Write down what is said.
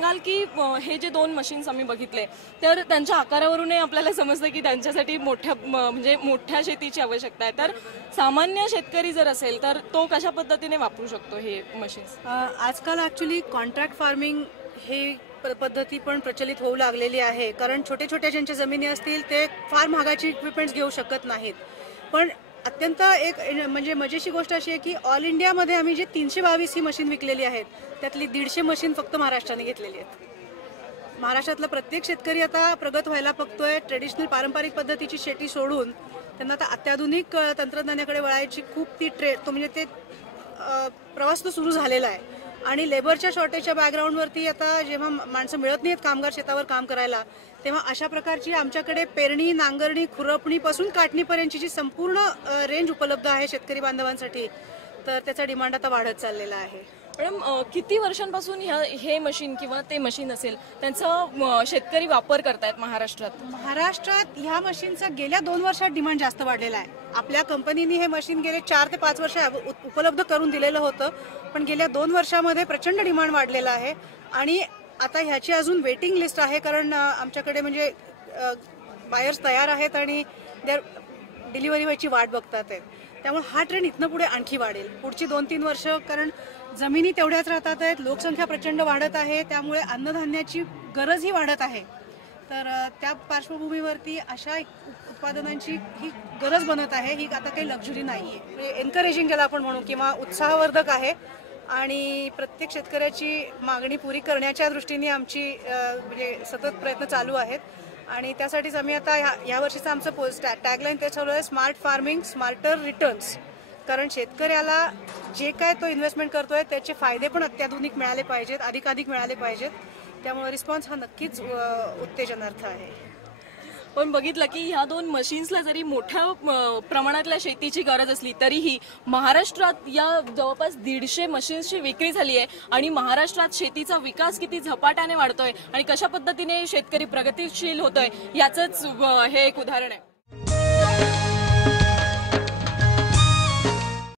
सांगाल की हे जे दोन मशीन्स आम्ही बघितले तर त्यांच्या आकारावरूनही आपल्याला समजतं की त्यांच्यासाठी मोठ्या म्हणजे मोठ्या शेतीची आवश्यकता आहे. तर सामान्य शेतकरी जर असेल तर तो कशा पद्धतीने वापरू शकतो हे मशीन्स आजकाल ॲक्च्युली कॉन्ट्रॅक्ट फार्मिंग हे प- पद्धती पण प्रचलित होऊ लागलेली आहे. कारण छोटे छोट्या ज्यांच्या जमिनी असतील ते फार महागाची इक्विपमेंट्स घेऊ शकत नाहीत. पण अत्यंत एक म्हणजे मजेशी गोष्ट अशी आहे की ऑल इंडियामध्ये आम्ही जे तीनशे बावीस ही मशीन विकलेली आहेत त्यातली दीडशे मशीन फक्त महाराष्ट्राने घेतलेली आहेत. महाराष्ट्रातला प्रत्येक शेतकरी आता प्रगत व्हायला बघतोय ट्रेडिशनल पारंपरिक पद्धतीची शेती सोडून त्यांना आता अत्याधुनिक तंत्रज्ञानाकडे वळायची खूप ती ट्रे तो म्हणजे ते प्रवास तो सुरू झालेला आहे. आणि लेबरच्या शॉर्टेजच्या बॅकग्राऊंडवरती आता जेव्हा माणसं मिळत नाहीत कामगार शेतावर काम करायला तेव्हा अशा प्रकारची आमच्याकडे पेरणी नांगरणी खुरपणीपासून काटणीपर्यंतची जी संपूर्ण रेंज उपलब्ध आहे शेतकरी बांधवांसाठी तर त्याचा डिमांड आता वाढत चाललेला आहे. मॅडम किती वर्षांपासून ह्या हे मशीन किंवा ते मशीन असेल त्यांचा शेतकरी वापर करतायत महाराष्ट्रात? महाराष्ट्रात ह्या मशीनचा गेल्या दोन वर्षात डिमांड जास्त वाढलेला आहे. आपल्या कंपनीने हे मशीन गेले चार ते पाच वर्ष उपलब्ध करून दिलेलं होतं पण गेल्या दोन वर्षामध्ये प्रचंड डिमांड वाढलेला आहे. आणि आता ह्याची अजून वेटिंग लिस्ट आहे कारण आमच्याकडे म्हणजे बायर्स तयार आहेत आणि त्या डिलिव्हरी व्हायची वाट बघतात आहेत त्यामुळे हा ट्रेंड इथनं पुढे आणखी वाढेल. पुढची दोन तीन वर्ष कारण जमिनी तेवढ्याच राहतात आहेत लोकसंख्या प्रचंड वाढत आहे त्यामुळे अन्नधान्याची गरजही वाढत आहे. तर त्या पार्श्वभूमीवरती अशा एक उत्पादनांची ही गरज बनत आहे ही आता काही लक्झुरी नाही आहे एनकरेजिंग ज्याला आपण म्हणू किंवा उत्साहवर्धक आहे आणि प्रत्येक शेतकऱ्याची मागणी पुरी करण्याच्या दृष्टीने आमची म्हणजे सतत प्रयत्न चालू आहेत. आणि त्यासाठीच आम्ही आता ह्या यावर्षीचं आमचं पोस्ट टॅगलाईन ते ठरवलं आहे स्मार्ट फार्मिंग स्मार्टर रिटर्न्स कारण शेतकऱ्याला जे काय तो इन्व्हेस्टमेंट करतोय त्याचे फायदे पण अत्याधुनिक मिळाले पाहिजेत अधिकाधिक मिळाले पाहिजेत. त्यामुळे रिस्पॉन्स हा नक्कीच उत्तेजनार्थ आहे. पण बघितलं की ह्या दोन मशीन्सला जरी मोठ्या प्रमाणातल्या शेतीची गरज असली तरीही महाराष्ट्रात या जवळपास दीडशे मशीन्सची विक्री झाली आहे आणि महाराष्ट्रात शेतीचा विकास किती झपाट्याने वाढतोय आणि कशा पद्धतीने शेतकरी प्रगतीशील होतोय याचंच हे एक उदाहरण आहे.